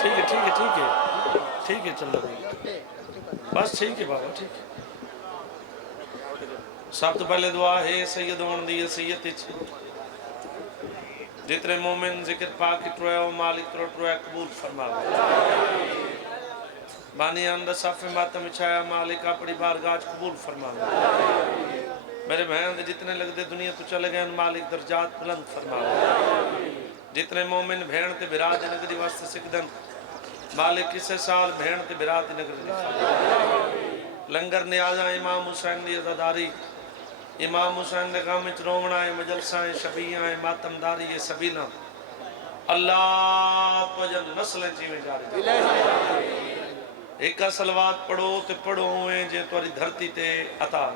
ٹھیک ہے ٹھیک ہے ٹھیک ہے ٹھیک ہے، چلو بس ٹھیک ہے بابا، ٹھیک ہے۔ سب تو پہلے دعا ہے سید ہون دی سید جتنے مومن ذکر پاک ٹرویا و مالک ٹرویا قبول فرما بانی اندر صف ماتم چھایا مالک اپنی بارگاہ قبول فرما میرے بہن دے جتنے لگ دے دنیا تو چلے گئے مالک درجات بلند فرما جتنے مومن بہن تے برا دی نگری واسطے سکدن مالک کسے سال بہن تے برا دی نگری لنگر نیازہ امام حسین دی عزاداری امام حسین دے غامچ رومنا ہے مجلسہ ہے شبیہ ہے ماتم داری ہے سبیلہ اللہ تو جن نسلیں چیویں جا رہی ایک سلوات پڑھو تے پڑھو ہوئے جے تواری دھرتی تے عطا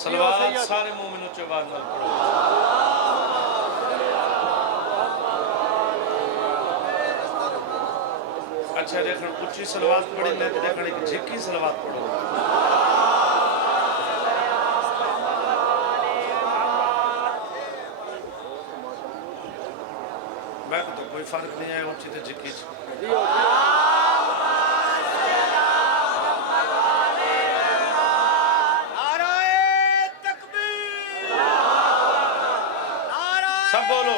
صلوات سارے مومنوں چوبان نال پڑھو اچھا دیکھن اچھی صلوات پڑھی لے دیکھن ایک جھکی صلوات پڑھو میں تو کوئی فرق نہیں ہے اچھی تے جھکی سب بولو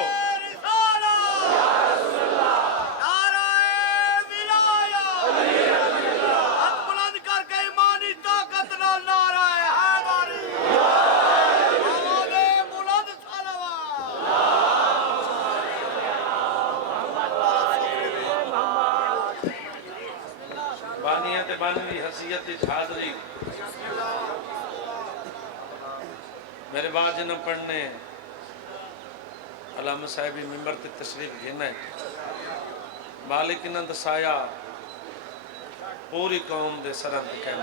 بانیت بانوی حسیت حاضری میرے بعد جنہوں پڑھنے علامہ صاحبی ممبر تے تشریف گھینا ہے مالک انہاں دا سایہ پوری قوم دے سرہن تے قائم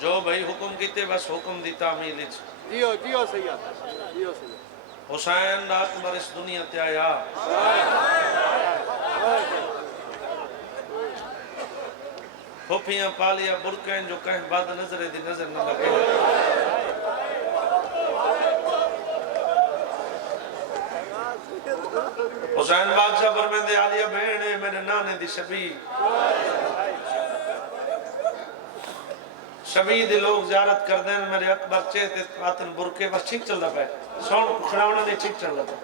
جو بھائی حکم کیتے بس حکم دی تعمیل دیو سید حسین دا اکبر اس دنیا تے آیا پھوپیاں پالیا برکین جو کہیں بعد نظر دی نظر نہ لگے حسین بادشاہ برمین دے آلیا بہنے میرے نانے دی شبی شبی دے لوگ زیارت کر دیں میرے اکبر چہتے پاتن برکے بس ٹھیک چل دا پہ سون کھڑاونا دے ٹھیک چل دا پہ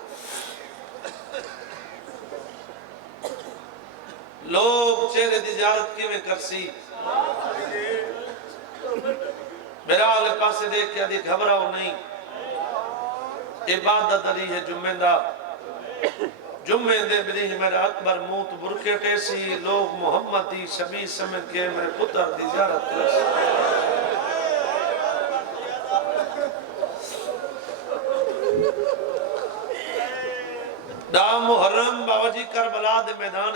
لوگ چہرے دی زیارت کی میں کرسی میرا آلے پاسے دیکھ کیا دی گھبراؤ نہیں عبادت علی ہے جمعہ دا جمعہ دے بلی میرا اکبر موت برکے ٹیسی لوگ محمد دی شبی سمجھ کے میرے پتر دی زیارت کرسی دا محرم باوجی کربلا دے میدان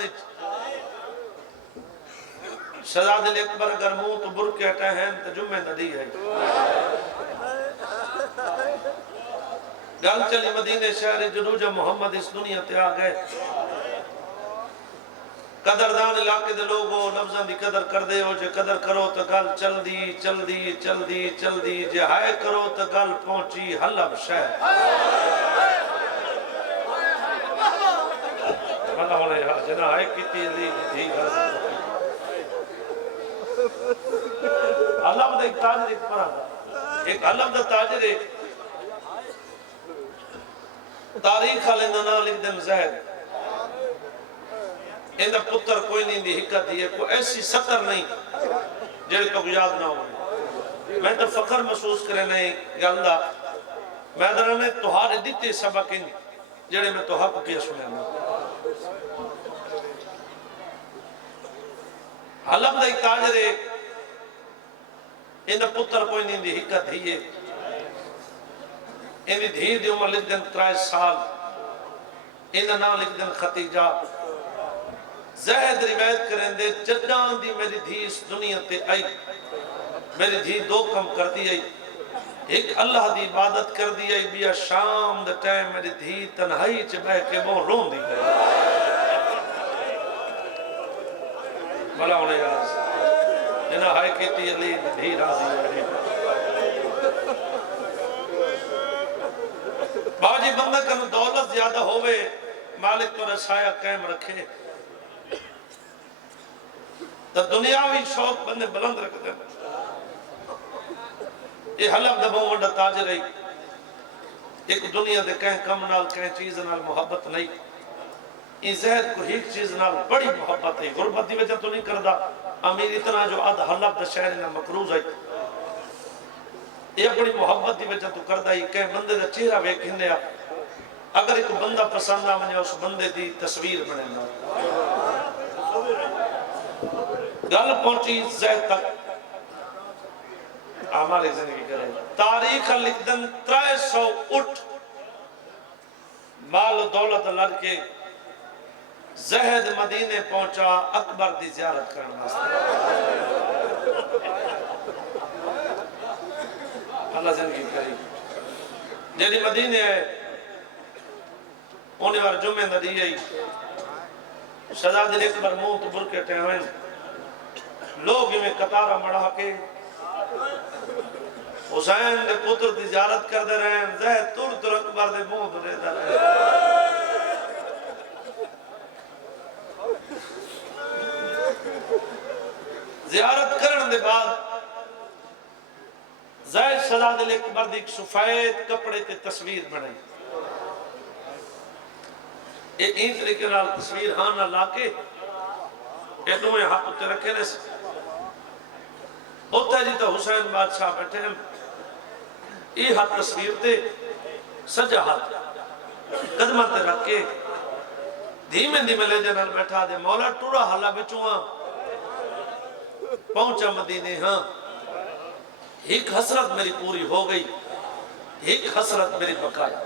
شہزاد اکبر اگر موت برکے ٹہن تو جمعہ دا دی ہے گل چلی مدینہ شہر جروجہ محمد اس دنیا تے آگئے قدردان علاقے دے لوگوں لفظاں دی قدر کر دے ہو جے قدر کرو تو گل چل دی جے ہائے کرو تو گل پہنچی حلب شہر اللہ ہونے جنہ ہائے کیتی علی دی گل اللہ دا ایک تاجر ایک پرہ ایک اللہ دا تاجر ایک تاریخ علی نانا لکھ دن زہد اندہ پتر کوئی نہیں دی حکت دی ہے کوئی ایسی سطر نہیں جنہیں تو یاد نہ ہوئے میں تو فخر محسوس کرے نہیں گلدہ میں درنے تہارے دیتے سبق ان جنہیں میں تو حق کیا سنے میں حلب دا ایک تاجر ایک انہیں پتر کوئی نہیں دی حکت ہی ہے انہیں دھی دی عمر لکھ دن 3 سال انہیں نام لکھ دن ختیجہ زہد روایت کریں دے جدان دی میری دھی اس دنیا تے آئی میری دھی 2 کم کر دی آئی ایک اللہ دی عبادت کر دی آئی بیا شام دے ٹائم میری دھی تنہائی چھ بہ کے وہ رون دی گئی بھلا انہیں یاد جنہ ہائے کیتی علی دھی راضی ہے باجی بندہ کم دولت زیادہ ہوئے مالک تو رسایہ قائم رکھے تو دنیاوی شوق بندے بلند رکھ دیں یہ حلب دبوں وڈا تاجر رہی ایک دنیا دے کہیں کم نال کہیں چیز نال محبت نہیں یہ زہد کو ایک چیز نال بڑی محبت ہے غربت دی وجہ تو نہیں کردہ امیر اتنا جو آدھ حلب دا شہر نہ مقروض ہے یہ بڑی محبت دی وجہ تو کردہ ہی کہیں بندے دا چہرہ ویک ہندے آپ اگر ایک بندہ پسند نہ بنے اس بندے دی تصویر بنے نا گل پہنچی زہد تک ہماری زندگی کرے تاریخ لکھ دن 300 اٹھ مال و دولت لڑ کے زہد مدینے پہنچا اکبر دی زیارت کرنا اللہ زندگی کری جیڑی مدینے ہے انہیں بار جمعہ نہ دی آئی شہزاد اکبر منہ تو برکے ٹھہویں لوگ میں قطارہ مڑا کے حسین دے پتر دی زیارت کر دے رہے ہیں زہد تر تر اکبر دے منہ تو دے دے رہے ہیں زیارت کرن دے بعد زہد شہزاد اکبر دی ایک سفید کپڑے تے تصویر بنائی ایک ہی طریقے نال تصویر ہاں نہ لاکے ایک دو میں ہاتھ اتے رکھے رہے سے ہوتا ہے جی تو حسین بادشاہ بیٹھے ہیں یہ ہاتھ تصویر تے سجا ہاتھ قدمہ تے رکھ کے دھیمے دھیمے لے جنال بیٹھا دے مولا ٹورا حالہ بچوہاں پہنچا مدینے ہاں ایک حسرت میری پوری ہو گئی ایک حسرت میری بقایا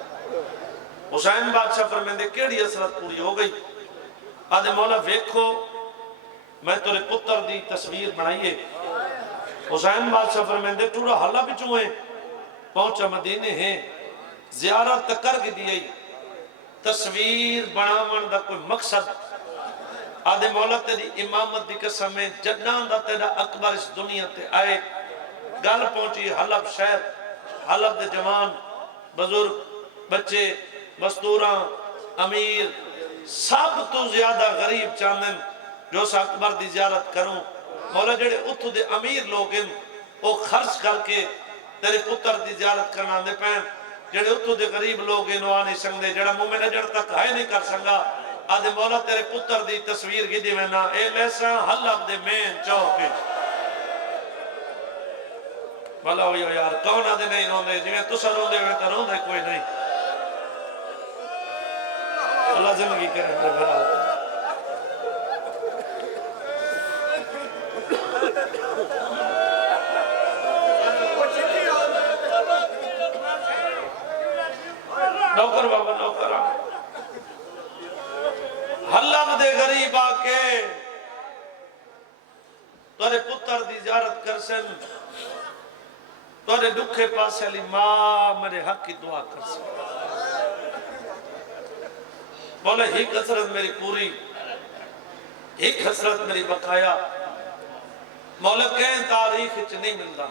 حسین بادشاہ فرمیندے کیڑی حسرت پوری ہو گئی آدھے مولا ویکھو میں تورے پتر دی تصویر بنائیے حسین بادشاہ فرمیندے ٹورا حالہ بچوئے پہنچا مدینے ہیں زیارت کر کے دی تصویر بناون دا کوئی مقصد آدھے مولا تیری امامت دی قسم میں جنان دا تیرا اکبر اس دنیا تے آئے گل پہنچی حلب شہر حلب دے جوان بزرگ بچے مستوراں امیر سب تو زیادہ غریب چاندن جو سا اکبر دی زیارت کروں مولا جڑے اتھو دے امیر لوگ ہیں وہ خرچ کر کے تیرے پتر دی زیارت کرنا دے پین جڑے اتھو دے غریب لوگ ہیں وہ آنے سنگ دے جڑا مومن جڑ تک ہائے نہیں کر سنگا آدھے مولا تیرے پتر دی تصویر کی دی میں نا اے لیسا حلب دے مین چوکے بھلا ہوئی ہو یار کون آدھے نہیں روندے جویں تسا روندے ہوئے تا روندے کوئی نہیں اللہ زندگی کرے میرے بھرا نوکر بابا نوکر حلب دے غریب آکے تورے پتر دی زیارت کرسن تورے دکھے پاسے علی ماں میرے حق کی دعا کرسن بولے ایک حسرت میری پوری ایک حسرت میری بقایا مولا کہیں تاریخ اچھ نہیں ملتا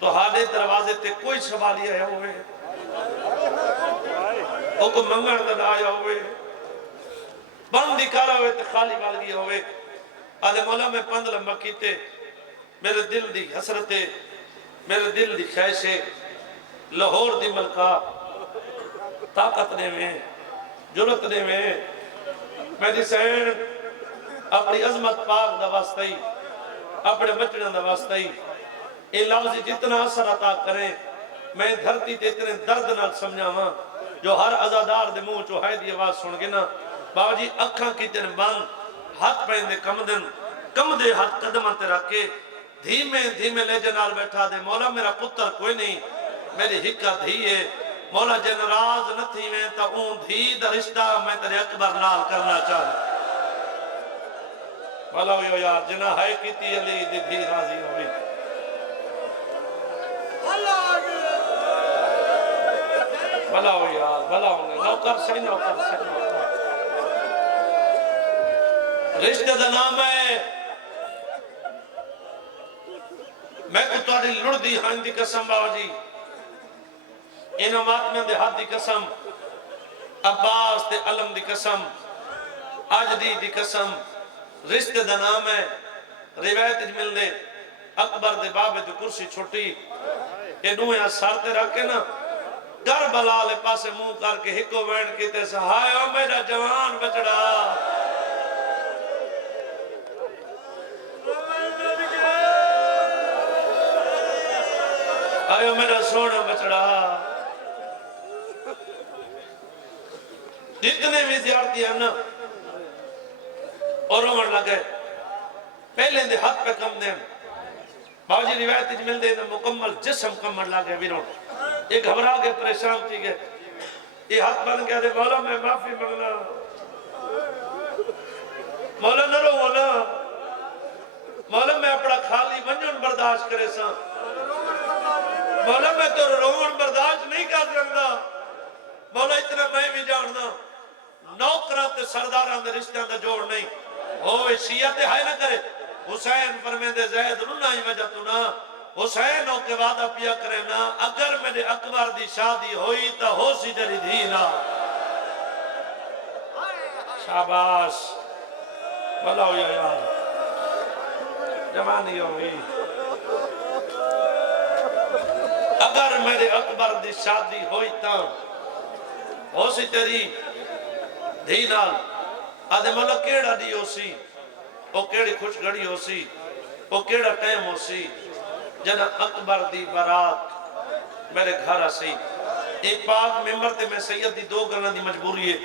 تو ہاڑے دروازے تے کوئی سوالی آیا ہوئے وہ کو منگن دن آیا ہوئے بند دکھارا ہوئے تے خالی والگی ہوئے آدھے مولا میں 5 لمبا کیتے میرے دل دی حسرتے میرے دل دی خیشے لاہور دی ملکہ طاقت نے میں جرت نے میں دی سین اپنی عظمت پاک دا واسطائی اپنے بچڑا دا واسطائی یہ لفظ جتنا اثر عطا کریں میں دھرتی تے اتنے درد نال سمجھا ہاں جو ہر عزادار دے منہ چو ہائے دی آواز سن گے نا بابا جی اکھاں کی تین بند ہاتھ پہن دے کم دے ہاتھ قدمہ تے رکھ کے دھیمے دھیمے لے جنال بیٹھا دے مولا میرا پتر کوئی نہیں میری ہکا دھی ہے مولا جے ناراض نہ تھی میں تا اون دھی دا رشتہ میں تیرے اکبر نال کرنا چاہتا مولا ہوئے یار جنہ ہے کیتی علی دی دھی راضی ہوئی بھلا ہو یار بھلا ہونے نوکر سے رشتہ دا نام ہے میں کو تاری لڑ دی ہائن دی قسم بابا جی انعامات میں دے ہاتھ دی قسم عباس دے علم دی قسم آجدی دی قسم رشتہ دا نام ہے روایت مل دے اکبر دے بابے دے کرسی چھوٹی انہوں یا سارتے رکھے نا کربلا لے پاسے منہ کر کے ہکو وین کی تے سہائے او میرا جوان بچڑا آئے میرا سونا بچڑا جتنے بھی زیارتی ہیں نا اور عمر لگے پہلے دے ہاتھ پہ کم دیں باوجی روایت اج مل دے مکمل جسم کمر لگے ویرون یہ گھبرا کے پریشان تھی گئے یہ ہاتھ بن گیا دے مولا میں معافی مانگنا مولا نہ رو مولا مولا میں اپنا خالی منجن برداشت کرے سا مولا میں تو رومن برداشت نہیں کر سکتا مولا اتنا میں بھی جاننا نوکران تے سرداران دے رشتیاں دا جوڑ نہیں ہوئے شیعہ تے ہائے نہ کرے حسین فرمین دے زید نہ ہی وجہ تو نہ حسین ہو کے وعدہ پیا کرے نا اگر میرے اکبر دی شادی ہوئی تا ہو سی تیری دھینا شاباش بھلا ہویا یار جوانی ہوئی اگر میرے اکبر دی شادی ہوئی تا ہو سی تیری دھینا آدھے مولا کیڑا دی ہو سی وہ کیڑی خوش گھڑی ہو سی وہ کیڑا ٹائم ہو سی جنہ اکبر دی برات میرے گھر سی ایک پاک ممبر تے میں سید دی دو گرنا دی مجبوری ہے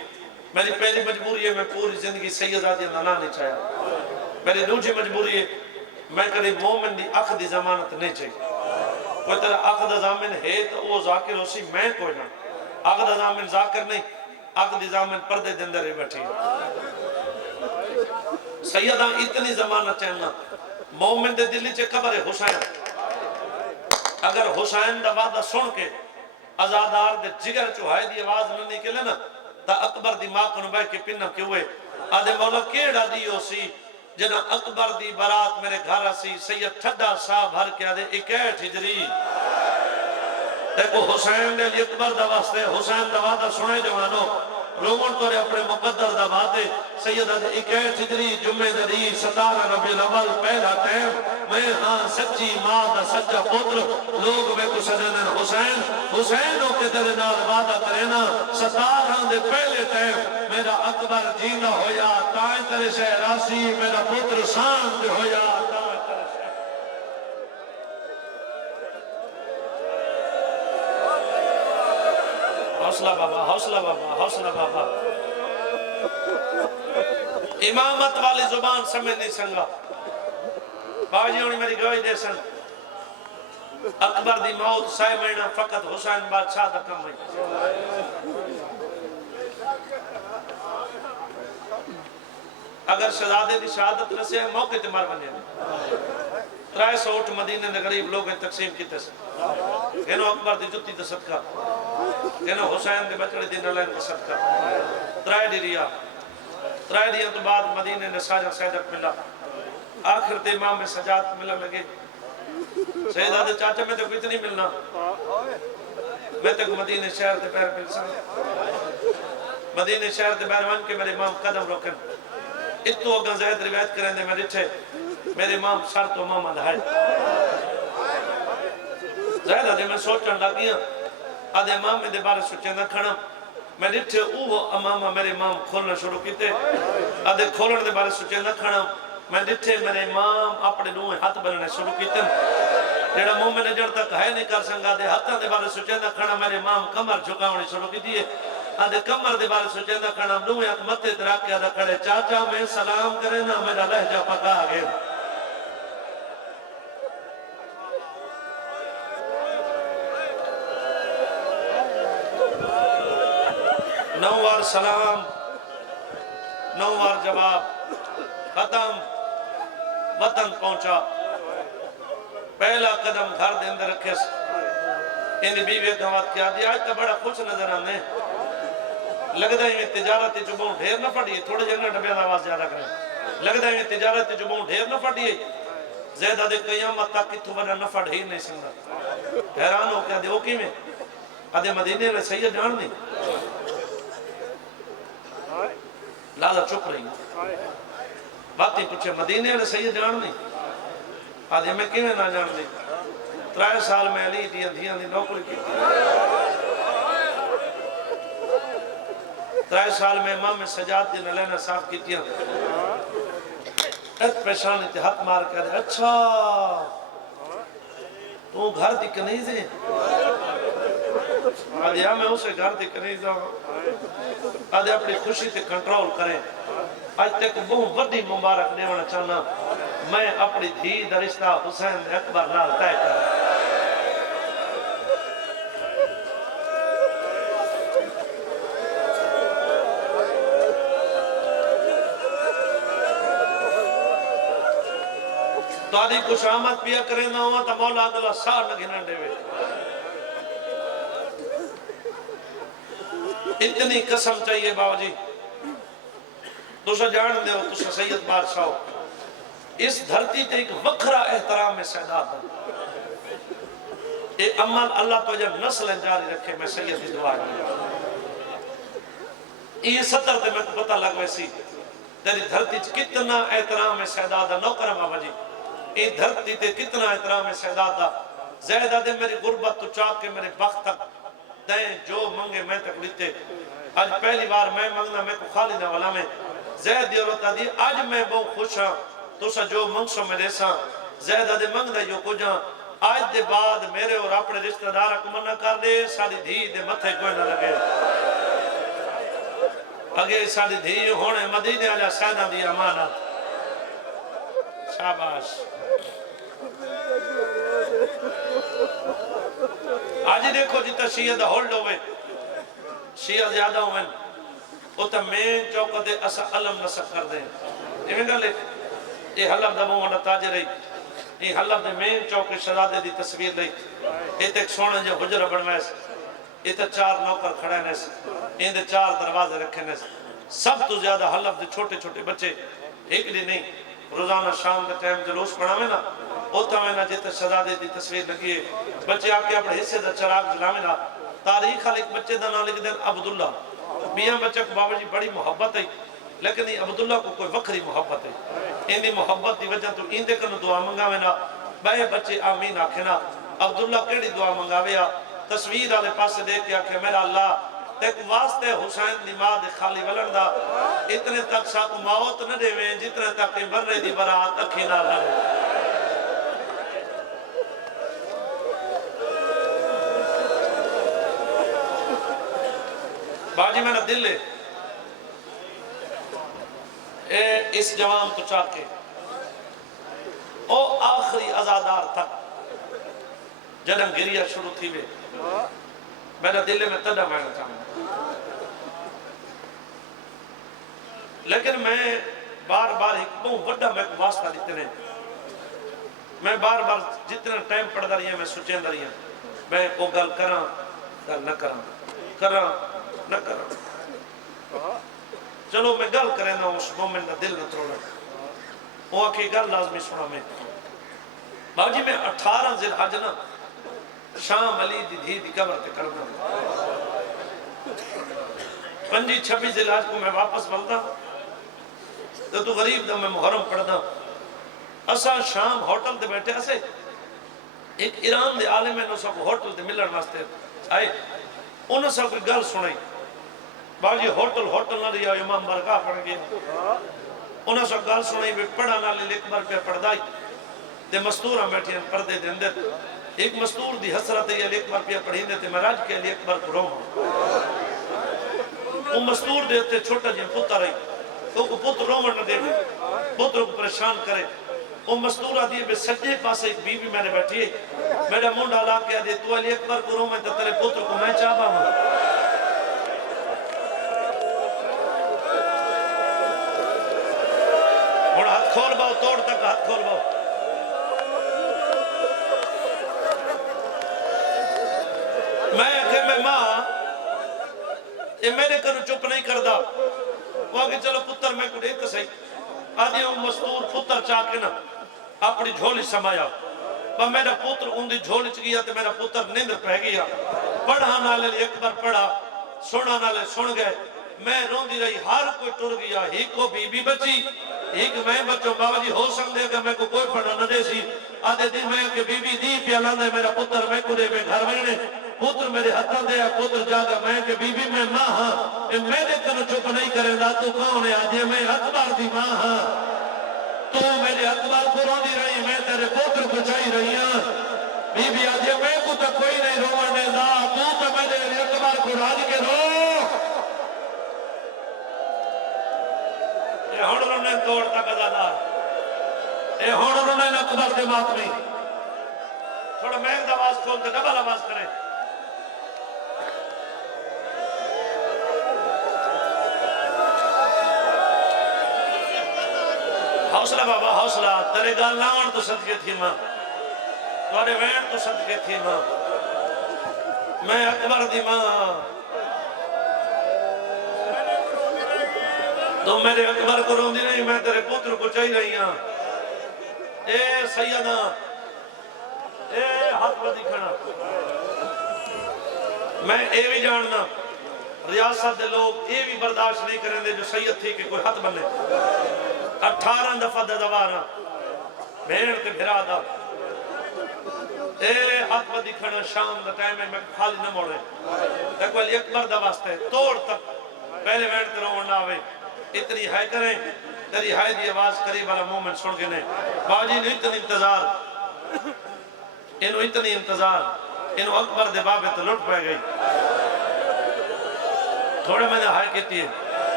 میری پہلی مجبوری ہے میں پوری زندگی سید آدھی نانا نہیں چاہیا میری دوسری مجبوری ہے میں کدی مومن دی اخ دی ضمانت نہیں چاہیے کوئی طرح اخ دا ضامن ہے تو وہ ذاکر ہو سی میں کوئی نہ اخ دا ضامن ذاکر نہیں اخ دی ضامن پردے دے اندر ہی بیٹھی سیدہ اتنی ضمانت چاہنا مومن دے دلی چے خبر ہے حسین اگر حسین دا وعدہ سن کے ازادار دے جگر چوہائی دی آواز نہ نکلے نا تا اکبر دی ماں کو نبائی کے پنہ کیوں ہوئے آدھے مولا کیڑا دیو سی جنہ اکبر دی برات میرے گھر سی سید ٹھڈا صاحب ہر کے آدھے 61 ہجری دیکھو حسین دے لی اکبر دا واسطے حسین دا وعدہ سنے جوانو رومن تو رہے اپنے مقدر دا باتیں سیدہ دے 61 ہجری جمعہ دری 17 ربیع الاول پہلا ٹائم میں ہاں سچی ماں دا سچا پتر لوگ میں کو سجنن حسین حسین ہو کے تیرے نال وعدہ کرینا 17 دے پہلے ٹائم میرا اکبر جینا ہویا تائیں تیرے شہراسی میرا پتر سان دے ہویا حوصلہ بابا حوصلہ بابا حوصلہ بابا امامت والی زبان سمجھ نہیں سنگا بابا جی انہیں میری گواہی دے سن اکبر دی موت سائے مہینہ فقط حسین بادشاہ دا کم ہوئی اگر شہزادے دی شہادت رسے موقع تے مر بنے 360 مدینے نے غریب لوگ تقسیم کی تس انہوں اکبر دی جتی دا صدقہ انہوں حسین دے بچڑے دی نلین دا صدقہ 3 ڈیریا 3 ڈیریا تو بعد مدینے نے ساجہ سیدک ملا آخر تے امام میں سجاد ملا لگے سیدہ دے چاچا میں تے کوئی اتنی ملنا میں تے مدینے شہر دے پیر مل سکتا مدینے شہر دے بیروان کے میرے امام قدم روکن اتو اگاں زید روایت کریں دے میں رٹھے میرے امام سر تو امام لہائے زیادہ دے میں سوچن لگیا آدھے امام میں دے بارے سوچیں نہ کھڑا میں رٹھے اوہ امامہ میرے امام کھولنا شروع کیتے آدھے کھولن دے بارے سوچیں نہ کھڑا میں رٹھے میرے امام اپنے نوے ہاتھ بننے شروع کیتے جیڑا مومن جڑ تک ہے نہیں کر سنگا دے ہاتھاں دے بارے سوچیں نہ کھڑا میرے امام کمر جھکاونے شروع کی دیئے آدھے کمر دے بارے سوچیں نہ کھڑا نوے ہاتھ متے دراک کے آدھا کھڑے چاچا میں سلام کرے نا میرا لہجہ پکا گئے نو وار سلام، نو وار جواب، ختم، وطن پہنچا، پہلا قدم گھر دے اندر رکھے ان بیوی دعوت کیا دیا، آج تو بڑا خوش نظر آنے لگتا ہے میں تجارت جو بہن ڈھیر نہ پڑی ہے، تھوڑے جنہ ڈبیاں آواز زیادہ کریں، لگتا ہے میں تجارت جو بہن ڈھیر نہ پڑی ہے، زیادہ دے قیامت تک کتھو بنا نفع ڈھیر نہیں سنگا، حیران ہو کیا دے اوکی میں آدھے مدینے میں سید جان نہیں لالا چپ رہی باتیں پوچھے مدینے میں سید جان نہیں آدھے میں کیویں نہ جان دی 3 سال میں علی دی اندھیاں دی نوکری کی 3 سال میں امام سجاد دی نلینا صاف کی تیاں ایت پیشانی تے حق مار کے دے اچھا تو گھر دی کنیز ہے آدھے میں اسے گھر دی کنیز ہوں آدھے اپنی خوشی تے کنٹرول کریں آج تک بہت بڑی مبارک دیوانا چاہنا میں اپنی دھی دا رشتہ حسین اکبر نال طے کریں تو آدھی کچھ آمد پیا کریں نہ ہوا تا مولا اگلا سار نہ گھنن دے وے اتنی قسم چاہیے بابا جی تُسا جان دے ہو تُسا سید بادشاہ ہو اس دھرتی تے ایک وکھرا احترام میں سیدات ہے اے عمل اللہ تو جب نسل جاری رکھے میں سید کی دعا ہے یہ 70 تے میں پتہ لگ ویسی تیری دھرتی کتنا احترام میں سیدات ہے نوکر بابا جی یہ دھرتی تے کتنا احترام میں سیدات ہے زیدہ دے میری غربت تو چاک کے میرے بخت تک دیں جو منگے میں تک لیتے آج پہلی بار میں منگنا میں کو خالی نہ والا میں زید دی عورتہ دی آج میں بہت خوش ہاں تو سا جو منگسو میں دیسا زیدہ دے منگ دے جو کو جاں آج دے بعد میرے اور اپنے رشتہ دارہ کو منع کر دے ساڑی دھی دے متھے کوئی نہ لگے اگے ساڑی دھی ہونے مدینے آجا سیدہ دی امانت شاباش آج دیکھو جیتا شیعہ دا ہولڈ ہوئے شیعہ زیادہ ہوئے وہ تا مین چوکہ دے اسا علم نسک کر دیں یہ میں گا لے یہ حلب دا مومنہ تاجر رہی یہ حلب دے مین چوکہ شہزادے دی تصویر رہی یہ تے ایک سونا جو حجرہ بڑھوائے یہ تے 4 نوکر کھڑے نیس یہ تے 4 دروازے رکھے نیس سب تو زیادہ حلب دے چھوٹے چھوٹے بچے ایک لی نہیں روزانہ شام دے ٹائم جلوس پڑھا میں نا ہوتا میں نا جیتے شہزادے دی تصویر لگی ہے بچے آپ کے اپنے حصے دا چراغ جلاویں نا تاریخ حال ایک بچے دا نام لکھ دیں عبداللہ بیاں بچے کو بابا جی بڑی محبت ہے لیکن یہ عبداللہ کو کوئی وکری محبت ہے ان دی محبت دی وجہ تو ان دے کرنے دعا منگاویں نا بے بچے آمین آکھنا عبداللہ کیڑی دعا منگاویں تصویر آلے پاس دے کے آکھے میرا اللہ تیک واسطے حسین دی ماں دے خالی ولن دا اتنے تک ساتھ موت نہ دے ویں جتنے تک برے دی برات اکھی نہ لڑے باجی میں نے دل لے اے اس جوان تو چاہ کے او آخری ازادار تک جنم گریہ شروع تھی وے میرا دل میں تدہ میں چاہوں لیکن میں بار بار ایک بہت بڑا میں واسطہ دیتے ہیں میں بار بار جتنا ٹائم پڑھ دا رہی ہیں میں سوچیں دا رہی ہیں میں وہ گل کراں گل نہ کراں نہ کراں چلو میں گل کریں نا اس مومن کا دل نہ تروڑا وہ آکے گل لازمی سنا میں باجی میں 18 ذی الحج نا شام علی دی دھی دی قبر تے کرنا 25 ذی الحج کو میں واپس ملتا تو غریب دا میں محرم پڑھدا اسا شام ہوٹل تے بیٹھے اسے ایک ایران دے عالم ہے نو سب ہوٹل تے ملن واسطے آئے انہوں سب کوئی گل سنائی باجی ہوٹل نہ رہا امام برگاہ پڑھ گیا انہوں سب گل سنائی بھی پڑھا نہ لی اکبر پہ پڑھدائی تے مستورہ بیٹھی ہیں پردے دے اندر ایک مستور دی حسرت ہے علی اکبر پہ پڑھیں دے میں راج کے علی اکبر کو روما وہ مستور دے تے چھوٹا جی پتر رہی تو کو پتر رومن نہ دے پتر کو پریشان کرے وہ مستورہ دیئے بے سجے پاس ایک بی بی میں نے بیٹھی ہے میرا مونڈا لا کے دے تو علی اکبر کو رومن تے تیرے پتر کو میں چاہبا ہوں تک ہاتھ کھول باؤ. میں ماں یہ میرے کنو چپ نہیں کردہ. وہ آگے چلو پتر میں کو دیکھ سہی آدھی ہوں مستور پتر چاہ کے نا اپنی جھولی سمایا. میرا پتر ان دی جھولی چ گیا تو میرا پتر نیند پہ گیا. پڑھا نالے اکبر پڑھا سونا نالے سن گئے. میں رون دی رہی ہر کوئی ٹر گیا. ہی کو بی بی بچی ہی کہ میں بچوں بابا جی ہو سکتے کہ میں کو کوئی پڑھا نہ دے سی. آدھے دن میں کہ بی بی دی پیالا دے میرا پتر میں کو دے میں گھر میں پتر میرے ہتھاں دے پتر جاگا. میں کہ بی بی میں ماں ہاں میں دے کنو چپ نہیں کرے گا. تو کون ہے آجے میں اکبر دی ماں ہاں. تو میرے اکبر کو رو دی رہی میں تیرے پتر کو چاہی رہی ہاں. بی بی آجے میں کو تو کوئی نہیں رونے دا. تو میرے اکبر کو راج کے رو. یہ ہون رونے توڑ تک ازادار. یہ ہون رونے اکبر دے ماتمی. تھوڑا مہنگ آواز کھولتے ڈبل آواز کریں. حوصلہ بابا حوصلہ. تیرے گال لاؤن تو صدقے تھی ماں. تمہارے وین تو صدقے تھی ماں. میں اکبر دی ماں. تو میرے اکبر کو روندی نہیں. میں تیرے پتر کو چاہی رہی ہاں. اے سیدہ اے ہاتھ پر دکھنا. میں اے بھی جاننا ریاست دے لوگ اے بھی برداشت نہیں کریں دے جو سید تھی کہ کوئی ہاتھ بنے. 18 دفعہ دے دوارا بھیڑ کے بھرا دا. اے ہاتھ پر دکھنا شام دا ٹائم ہے. میں خالی نہ موڑے تک والی اکبر دا واسطے توڑ تک پہلے بھیڑ کے روڑ نہ آوے. اتنی ہائے کریں تیری ہائے دی آواز قریب والا مومن سن کے نہیں. باجی نے اتنی انتظار انہوں اتنی انتظار انہوں اکبر دے بابے تو لٹ پہ گئی. تھوڑے میں نے ہائے کہتی ہے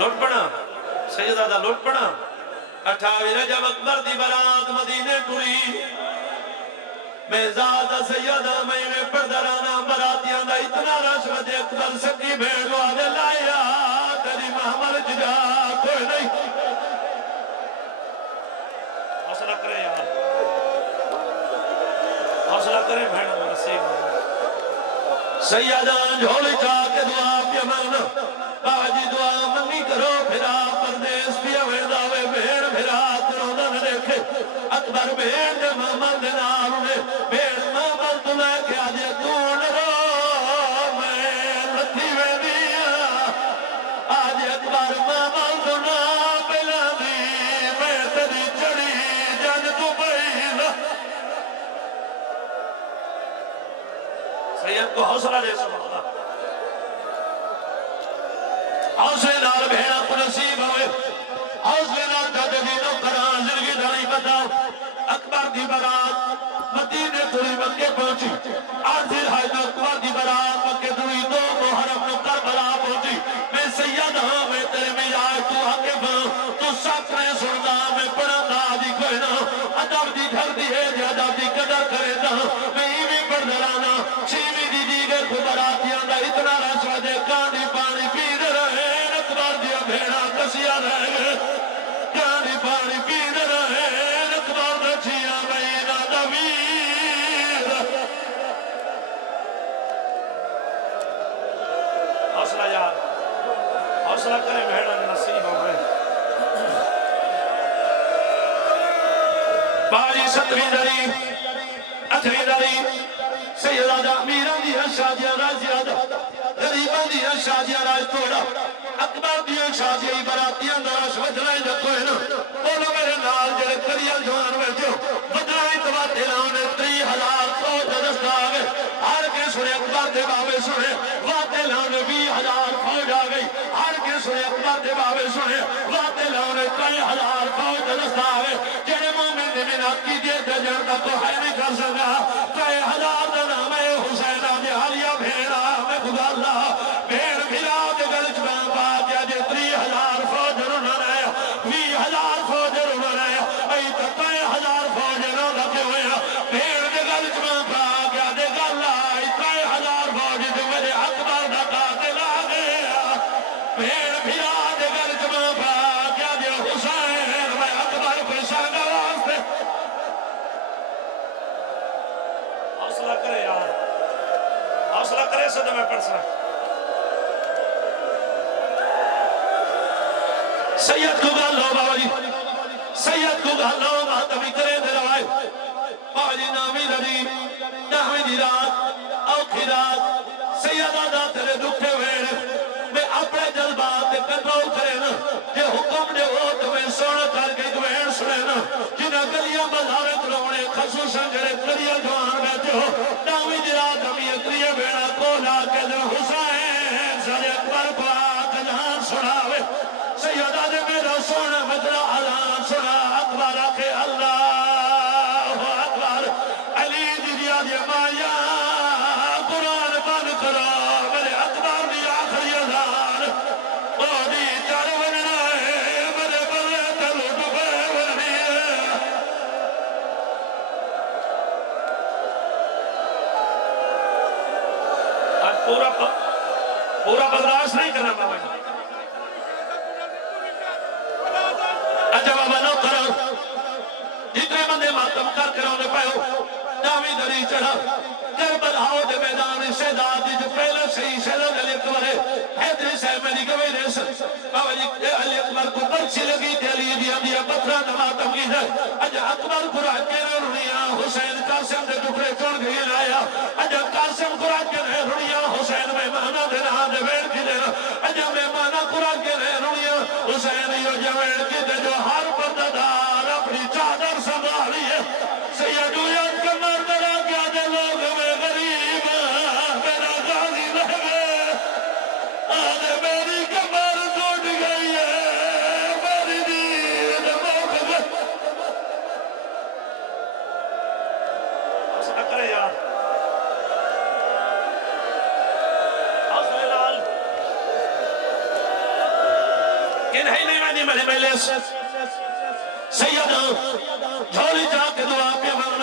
لٹ پڑا سیدہ دا لٹ پڑا. 28 رجب اکبر دی برات مدینے ٹوری. میں زادہ سیدہ میں پردرانا براتیاں دا اتنا رش وجہ اکبر سکی بھیڑ آدھے لائیا تیری محمل ججا کوئی نہیں. حوصلہ کرے یار حوصلہ کرے بھیڑ نصیب. سیدہ جھولی چاہ کے دعا پیا مانگنا. باجی دعا منگی کرو پھرا پردیس پیا میں دعوے بھیڑ بھرا تروں نہ دیکھے. اکبر بھیڑ دے محمد دے نام نے بھیڑ محمد تو لے کے آجے تون رو میں لتھی میں دیا. آج اکبر محمد تو نام بلا دی میں تیری چڑی جن تو بھئینا. سید کو حوصلہ دے سمجھنا. حوصلے نال بھیڑا کو نصیب ہوئے. حوصلے نال جدگینوں کران زندگی دھائی بتاؤ. اکبر دی برات مدینے توری مکے پہنچی. آرزی حائد اکبر دی برات مکے دوری 2 محرم نو کربلا پہنچی. میں سید ہاں میں تیرے میں آئے تو حقیب ہاں. تو سکرے سندا میں پڑھا دا دی کوئی نہ. ادب دی گھر دی ہے جی ادب دی قدر کرے دا. میں ایویں پڑھ درانا شیوی دی دیگر کو براتیاں دا اتنا رش وجہ کانی پانی پی دے رہے. اکبر دیا بھیڑا کسیا رہے کانی پانی پی دے رہے. اکبر دچیا بینا دویر. حوصلہ یار حوصلہ کرے بھیڑا نصیب ہوئے. باجی 7ویں دری 8ویں دری سیدہ دا امیران دی شادیاں راج زیادہ غریبان دی شادیاں راج توڑا. اکبر دی شادیاں براتیاں دراش وجرائیں دا کوئی نہ. بولو میرے نال جڑے کریال جوان بیٹھو وجرائیں تواتے لاؤنے 30,000 فوج دستا آگئے. ہر کے سنے اکبر دے بابے سنے واتے لاؤنے 20,000 فوج آگئی. ہر کے سنے اکبر دے بابے سنے واتے لاؤنے 30,000 فوج دستا آگئے. جڑے مومن نے منات کی دیئے دے جڑتا تو ہے نہیں کر سکا. 30,000 دا نام ہے حسین آدھے حالیہ بھیڑا میں خدا اللہ بھیڑ بھیڑا دے گلچ میں بات یا جے 30,000 فوج رونا رہے 20,000 فوج رونا رہے. ای تا 30,000 فوج رونا کے ہوئے بھیڑ دے گلچ میں بات یا دے گلہ 30,000 فوج دے میرے اکبر دا قاتل آگئے. بھیڑ بھیڑا دے گلچ میں بات یا دے حسین میں اکبر پیشہ گواستے دسو تو میں پڑھ سنا سید کو گالو بابا جی سید کو گالو ماتمی کرے دے روائے بابا جی نامی ربی نامی دی رات اوکھی رات سیدہ دا تیرے دکھے ویڑ میں اپنے جذبات کنٹرول کرے نا یہ حکم دے ہو تو میں سوڑ کر کے گوین سنے نا جنہ گلیاں مزارت رونے خصوصاً جڑے گلیاں جوان بیٹھے ہو نامی دی رات ہمیں اکریے بیڑا کولا کے دن حسین سر اکبر پاک جہان سناوے سیدہ دے میرا سونا مدرہ اعلان سنا اکبر آکے اللہ اکبر علی دیا دیا مایا قرآن بند کرو میرے اکبر دی آخری اذان او دی چار وننا ہے میرے بلے تلو ڈبے وننی ہے آج پورا برداشت نہیں کرنا بابا جی اچھا بابا نو کرو جتنے بندے ماتم کر کرو نے پہو نامی دری چڑھا کربل آؤ دے میدان شہداد دی جو پہلے صحیح شہداد علی اکبر ہے حیدری صاحب میں نگوی ریس بابا جی علی اکبر کو پرچی لگی تھی علی دیا دیا پترہ نماتم کی ہے اجا اکبر قرآن کے رونیاں حسین قاسم دے ٹکڑے چون گئی لایا اجا قاسم قرآن کے رونیاں حسین میں مانا دے رہا دے بیڑ کی دینا اجا میں مانا قرآن کے رونیاں حسین یو جویڑ کی دے جو ہر پرددار اپنی چادر سنبھالی ہے سیدویت کا مردرہ کیا دے لوگ میں غریب میرا غازی رہ گئے آدھے میری کمر ٹوٹ گئی ہے میری دید موک گئی حوصلہ کرے یار حوصلہ لال کن ہے نہیں مانی میرے مجلس سیدہ جھولی جا کے دعا پہ مرن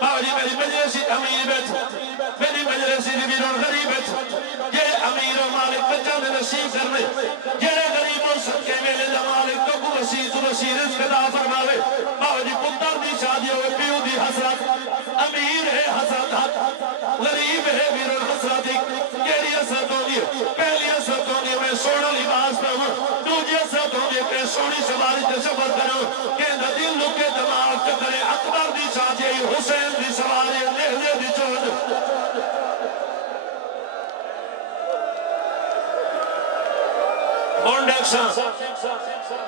بابا جی میری مجلسی امیر بیٹھ میری مجلسی زمینون غریب بیٹھ یہ امیر و مالک بچہ نے نصیب کرنے جڑے غریب و صدقے میلے دا مالک تو کو وسیع رزق دا فرماوے بابا جی پتر دی شادی ہوئے پیو دی حسرت امیر ہے حسرت حق غریب ہے ویرون حسرت کیڑی حسرت ہوں دی پہلی حسرت ہوں دی میں سونا لباس پہ ہوں دوجی حسرت ہوں دی کہ سونی سواری تے سفر کروں کہ دل لکے دماغ چکرے اکبر دی شادی حسین دی سواری لہجے دی چود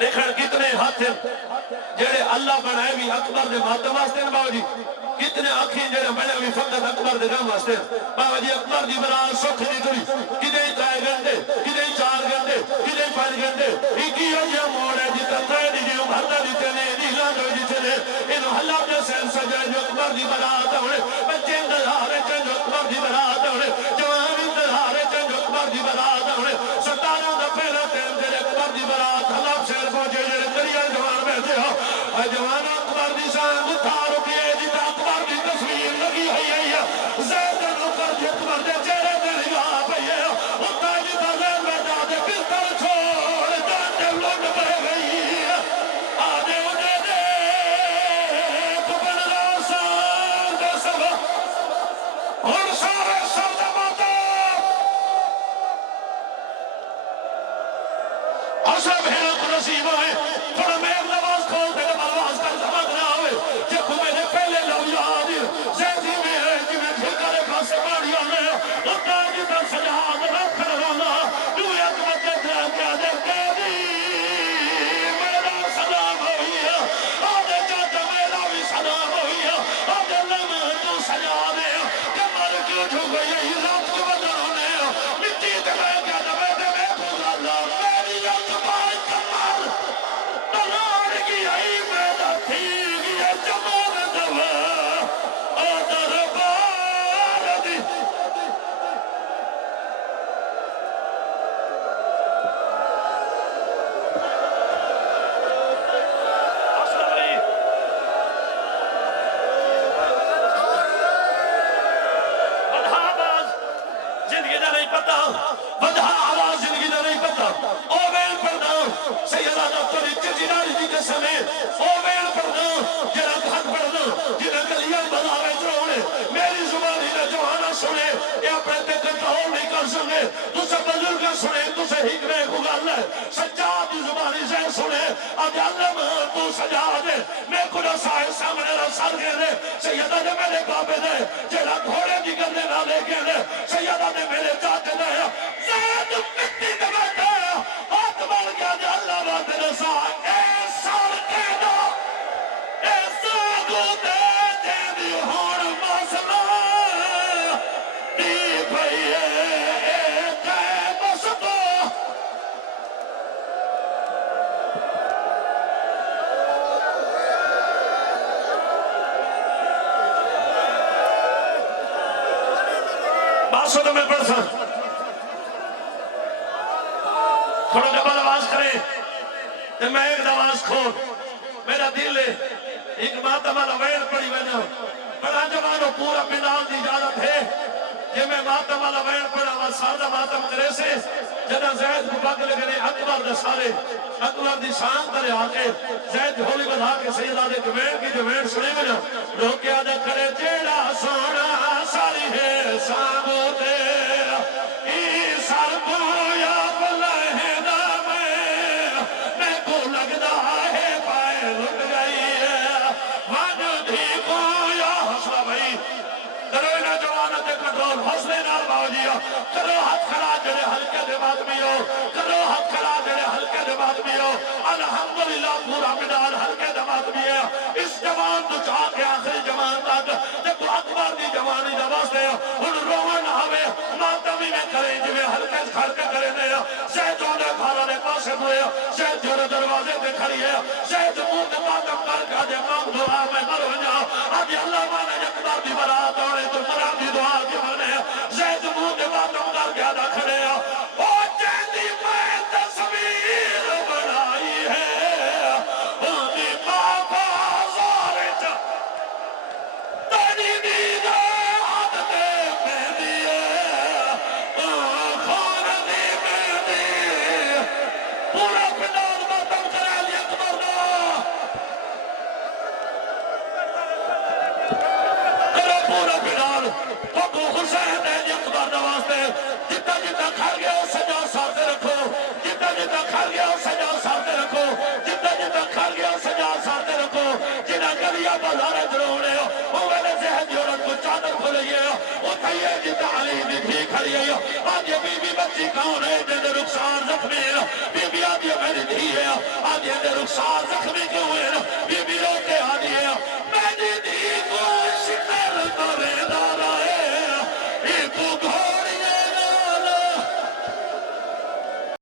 دیکھن کتنے ہاتھ جڑے اللہ بنائے بھی اکبر دے ماتم واسطے بابا جی کتنے آنکھیں جڑے بنے بھی فقط اکبر دے غم واسطے بابا جی اکبر دی برات سکھ دی تری کدے 3 گھنٹے کدے 4 گھنٹے کدے 5 گھنٹے ایکی ہویا موڑ ہے جتا ترے دی جو بھردا دی چلے نیلا جو دی چلے انہوں اللہ کے سین سجائے جو اکبر دی برات ہونے بچے اندھارے چنج اکبر دی برات ہونے جوان اندھارے چنج اکبر دی برات ہونے 17 دا پہلا ٹائم جڑے اکبر دی برات اللہ شہر پہنچے جڑے کریاں جوان بیٹھے ہو جوان اکبر دی سان اٹھا رکھے جتا اکبر دی تصویر لگی ہے زیدہ نکر دی اکبر دے چہرے دے نگاہ پہیے اٹھا جتا زید بیٹھا دے بستر چھوڑ جان دے لوگ بہ گئی آدھے اٹھے دے کبن راسان دے سبا اور سارے سرد ماتا اصلا بھیڑا کو نصیب ہوئے تھوڑا میں ایک نواز کھول دے نواز کا سمجھ نہ ہوئے جب میں نے دسنگے تسے بزرگ سنے تسے حکمے کو گل ہے سجاد زبانی سے سنے اب علم تو سجاد میں کو رسائے سامنے رسال گئے دے سیدہ نے میرے بابے دے جیڑا گھوڑے دی گلے نہ لے گئے دے سیدہ نے میرے چاہتے دے زید مٹی دے بیٹھے ہاتھ بڑھ گیا دے اللہ بات رسا اے سال کے دو اے ساگو دے دے دی ہون مسئلہ دی بھئیے اے کہے بسطو باسو تو میں پڑھ سا کھڑو جب آواز کرے تو میں ایک دواز کھول میرا دل ہے ایک ماتم والا ویڑ پڑی بنا بڑا جوانو پورا بنال دی اجازت ہے یہ میں ماتم والا ویڑ پڑا وہ سادہ ماتم کرے سے جنا زید کو بگ لگنے اکبر دے سارے اکبر دی شان کرے آکے زید ہولی بنا کے سیدہ دے جوین کی جوین سنے بنا روکیا دے کرے جیڑا سونا ساری ہے سامو دے ای سر بویا بلہدہ میں کو لگدا ہے پائے لٹ گئی ہے وانو دھی بویا حسنہ بھائی کرو انہا جوانا دے کنٹرول حوصلے نال باوجیا کرو ہاتھ کھڑا جڑے ہلکے دے بعد میں ہو کرو ہاتھ کھڑا جڑے ہلکے دے بعد میں ہو الحمدللہ پورا مدار ہلکے دے بعد میں ہے اس جوان تو چاہ کے آخری جوان تک جب اکبر دی جوانی دا واسطے ان روان ہوئے ماتمی میں کریں جویں ہلکے کھڑ کے کریں دے زیدوں نے کھالا نے پاسے ہوئے زید جورے دروازے پہ کھڑی ہے زید منہ دے ماتم کر کے دے مانگ دعا میں مرو جا آدھی اللہ مانے اکبر دی برات آنے تو مرام دی دعا کی مانے زید منہ دے ماتم کر کے دا کھڑے او جیدی میں تصویر بنائی ہے آدھی بابا زارت تانی دیدہ عادتے میں دیئے خون دی میں دی پورا پنال ماتم کرے لی اکبر دا کرو پورا پنال ابو حسین ہے لی اکبر دا واسطے جتا جتا کھڑ گیا سجا سارتے رکھو جتا جتا کھڑ گیا سجا سارتے رکھو جتا جتا کھڑ گیا سجا سارتے رکھو جنا گلیا بازارے دروڑے ہو وہ میرے ذہن جوڑن کو چادر کھولئیے وہ تھئیے جتا علی دی بھی کھڑی ہے آج یہ بی بی بچی کون ہے جن رخصار زخمی